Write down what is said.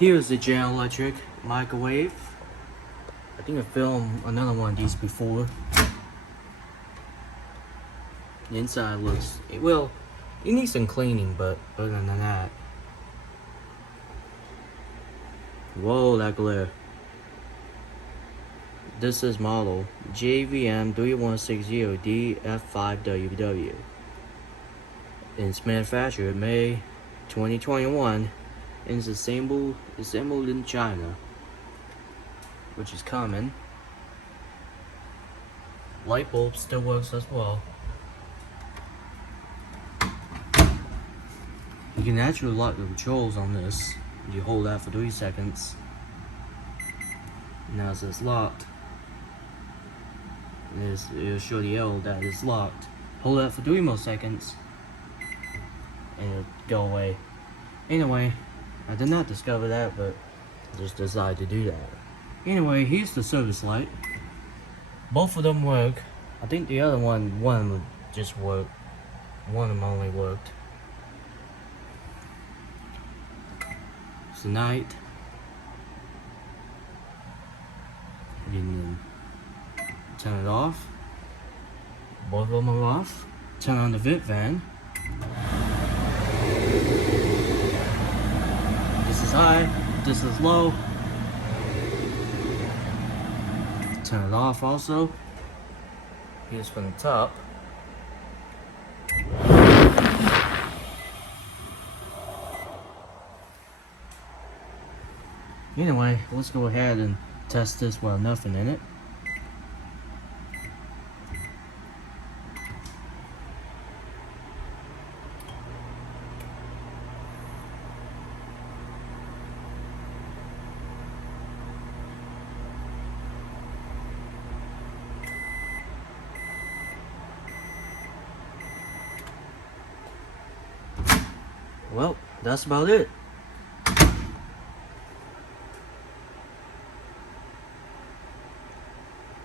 Here's the General Electric microwave. I think I filmed another one of these before. The inside looks, well, it needs some cleaning, but other than that. Whoa, that glare. This is model JVM3160DF5WW. It's manufactured May 2021 and is assembled in China, which is common. Light bulb still works as well. You can actually lock the controls on this. You hold that for 3 seconds. Now it says locked. It'll show the arrow that it's locked. Hold that for 3 more seconds and it'll go away. Anyway, I did not discover that, but just decided to do that. Anyway, here's the service light. Both of them work. I think the other one of them just worked. One of them only worked. It's night. You can turn it off. Both of them are off. Turn on the vent fan. This is high, this is low. Turn it off also. Here's from the top. Anyway, let's go ahead and test this with nothing in it. Well, that's about it.